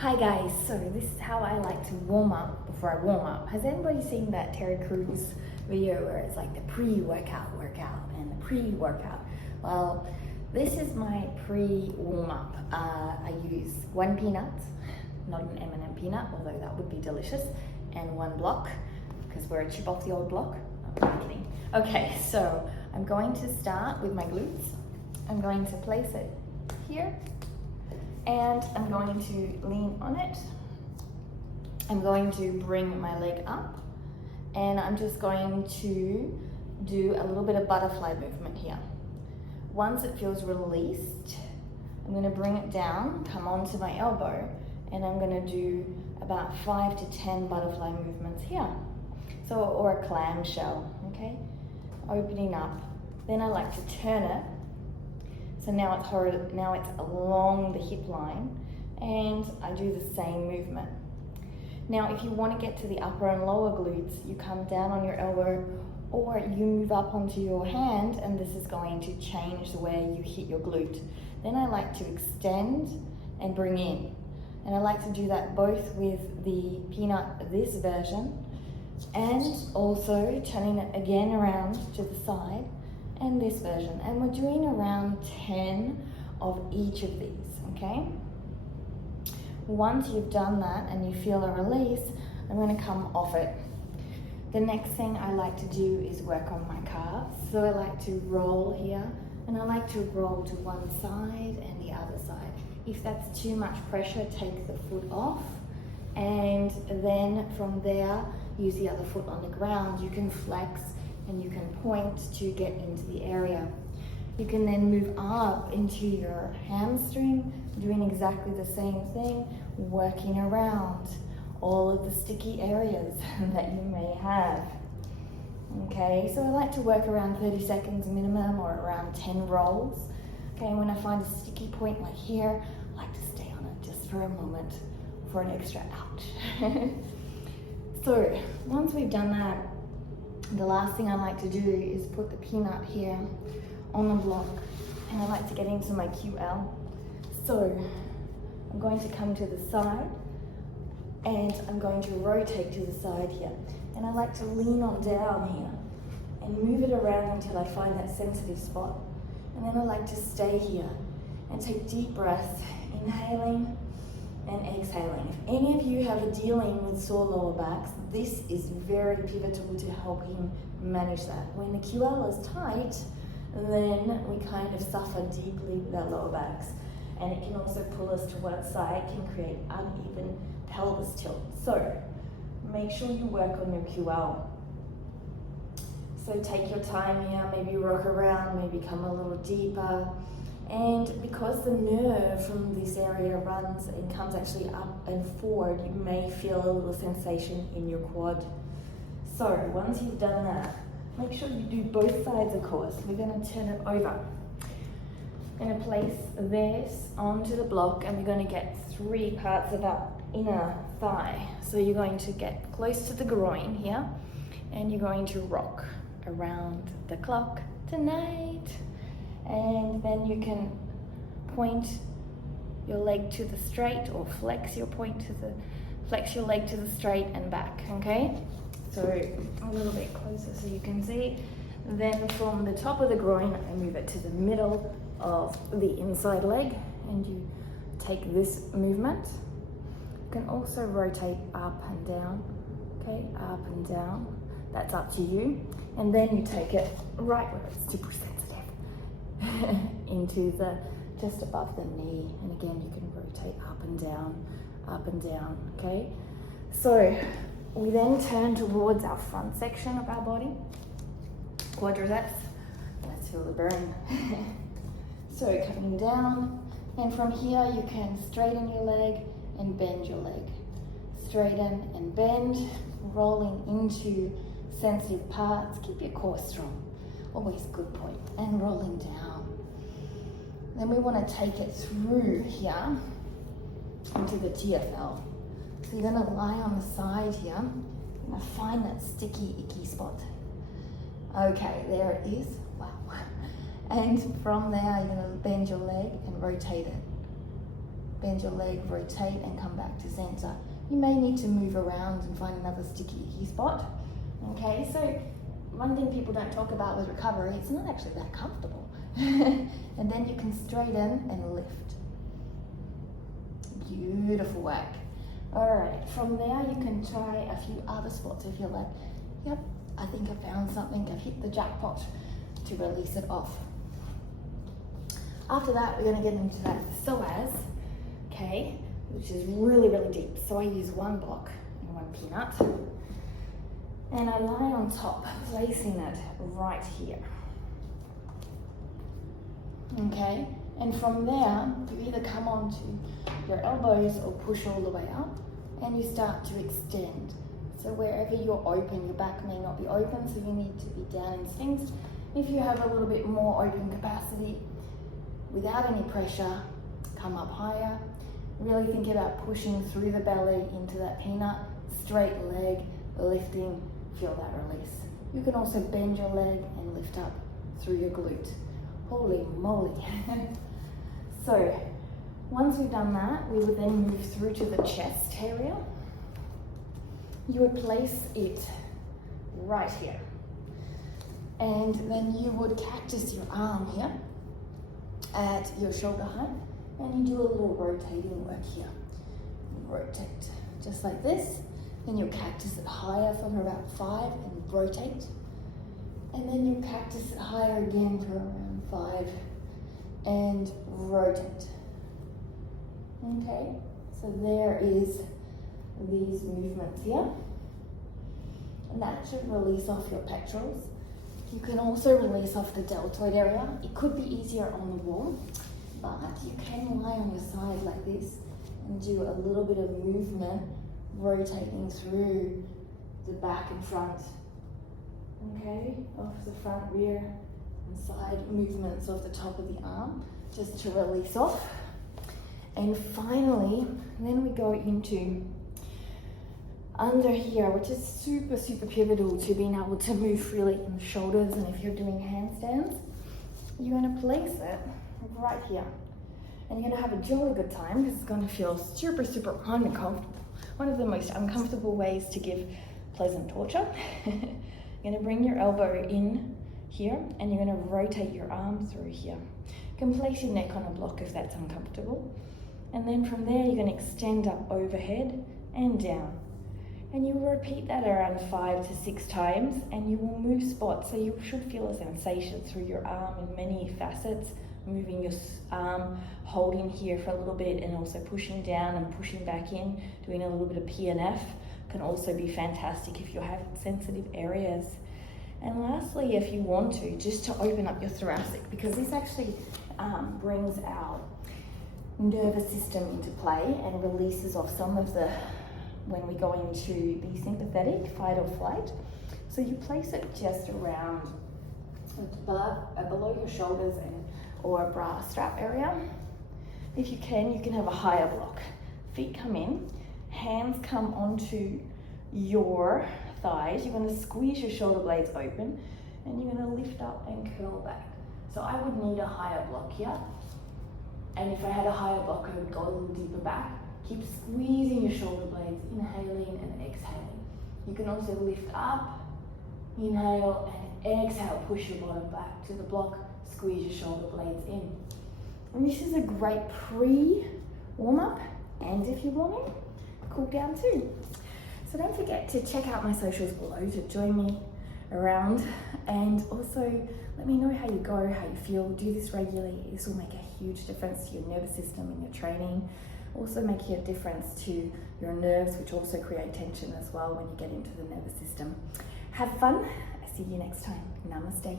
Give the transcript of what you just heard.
Hi guys, so this is how I like to warm up before I warm up. Has anybody seen that Terry Crews video where it's like the pre-workout workout and the pre-workout? Well, this is my pre-warm-up. I use one peanut, not an M&M peanut, although that would be delicious, and one block, because we're a chip off the old block. I'm kidding. Okay, so I'm going to start with my glutes. I'm going to place it here, and I'm going to lean on it. I'm going to bring my leg up, and I'm just going to do a little bit of butterfly movement here. Once it feels released, I'm going to bring it down, come onto my elbow, and I'm going to do about 5 to 10 butterfly movements here. So, or a clamshell, okay? Opening up. Then I like to turn it. So now it's along the hip line, and I do the same movement. Now, if you want to get to the upper and lower glutes, you come down on your elbow, or you move up onto your hand, and this is going to change the way you hit your glute. Then I like to extend and bring in. And I like to do that both with the peanut, this version, and also turning it again around to the side, and this version. And we're doing around 10 of each of these, okay? Once you've done that and you feel a release, I'm gonna come off it. The next thing I like to do is work on my calves. So I like to roll here, and I like to roll to one side and the other side. If that's too much pressure, take the foot off, and then from there, use the other foot on the ground. You can flex and you can point to get into the area. You can then move up into your hamstring, doing exactly the same thing, working around all of the sticky areas that you may have. Okay, so I like to work around 30 seconds minimum, or around 10 rolls. Okay, when I find a sticky point like here, I like to stay on it just for a moment for an extra ouch. So once we've done that, the last thing I like to do is put the peanut here on the block, and I like to get into my QL. So I'm going to come to the side, and I'm going to rotate to the side here. And I like to lean on down here and move it around until I find that sensitive spot. And then I like to stay here and take deep breaths, inhaling and exhaling. If any of you have a dealing with sore lower backs, this is very pivotal to helping manage that. When the QL is tight, then we kind of suffer deeply with our lower backs. And it can also pull us to one side, can create uneven pelvis tilt. So make sure you work on your QL. So take your time here, maybe rock around, maybe come a little deeper. And because the nerve from this area runs and comes actually up and forward, you may feel a little sensation in your quad. So once you've done that, make sure you do both sides, of course. We're going to turn it over. I'm going to place this onto the block, and we're going to get 3 parts of our inner thigh. So you're going to get close to the groin here, and you're going to rock around the clock tonight. And then you can point your leg to the straight, or flex your leg to the straight and back, okay? So a little bit closer so you can see. Then from the top of the groin, I move it to the middle of the inside leg, and you take this movement. You can also rotate up and down, okay? Up and down, that's up to you. And then you take it right where it's super sensitive. Into the, just above the knee, and again you can rotate up and down, okay? So we then turn towards our front section of our body, Quadratus. Let's feel the burn. So coming down, and from here you can straighten your leg and bend your leg. Straighten and bend, rolling into sensitive parts. Keep your core strong. Always a good point. And rolling down. Then we want to take it through here into the TFL. So you're going to lie on the side here. You're going to find that sticky, icky spot. Okay, there it is. Wow. And from there, you're going to bend your leg and rotate it. bend your leg, rotate, and come back to center. You may need to move around and find another sticky icky spot. Okay, so one thing people don't talk about with recovery, it's not actually that comfortable. And then you can straighten and lift. Beautiful work. All right, from there you can try a few other spots if you're like, yep, I think I found something, I've hit the jackpot, to release it off. After that, we're gonna get into that psoas, okay, which is really, really deep. So I use one block and one peanut, and I lie on top, placing it right here. Okay, and from there, you either come onto your elbows or push all the way up, and you start to extend. So wherever you're open, your back may not be open, so you need to be down in sphinx. If you have a little bit more open capacity, without any pressure, come up higher. Really think about pushing through the belly into that peanut, straight leg, lifting, feel that release. You can also bend your leg and lift up through your glute. Holy moly. So, once we've done that, we would then move through to the chest area. You would place it right here. And then you would cactus your arm here at your shoulder height, and you do a little rotating work here. Rotate, just like this. Then you'll cactus it higher from about 5 and rotate. And then you cactus it higher again for around 5 and rotate. Okay, so there is these movements here. And that should release off your pectorals. You can also release off the deltoid area. It could be easier on the wall, but you can lie on your side like this and do a little bit of movement, rotating through the back and front. Okay, off the front, rear, and side movements of the top of the arm, just to release off. And finally, then we go into under here, which is super, super pivotal to being able to move freely in the shoulders. And if you're doing handstands, you're gonna place it right here. And you're gonna have a jolly good time because it's gonna feel super, super uncomfortable. One of the most uncomfortable ways to give pleasant torture. You're gonna bring your elbow in here and you're gonna rotate your arm through here. You can place your neck on a block if that's uncomfortable. And then from there, you're gonna extend up overhead and down. And you will repeat that around 5 to 6 times, and you will move spots. So you should feel a sensation through your arm in many facets, moving your arm, holding here for a little bit, and also pushing down and pushing back in, doing a little bit of PNF can also be fantastic if you have sensitive areas. And lastly, if you want to, just to open up your thoracic, because this actually brings our nervous system into play and releases off some of the, when we go into the sympathetic fight or flight. So you place it just around below your shoulders or bra strap area. If you can have a higher block. Feet come in, hands come onto your thighs. You're going to squeeze your shoulder blades open and you're going to lift up and curl back. So I would need a higher block here. And if I had a higher block, I would go a little deeper back. Keep squeezing your shoulder blades, inhaling and exhaling. You can also lift up, inhale and exhale, push your bottom back to the block, squeeze your shoulder blades in. And this is a great pre-warm-up, and if you want to, cool down too. So don't forget to check out my socials below to join me around, and also let me know how you go, how you feel. Do this regularly. This will make a huge difference to your nervous system and your training. Also make a difference to your nerves, which also create tension as well when you get into the nervous system. Have fun. I see you next time. Namaste.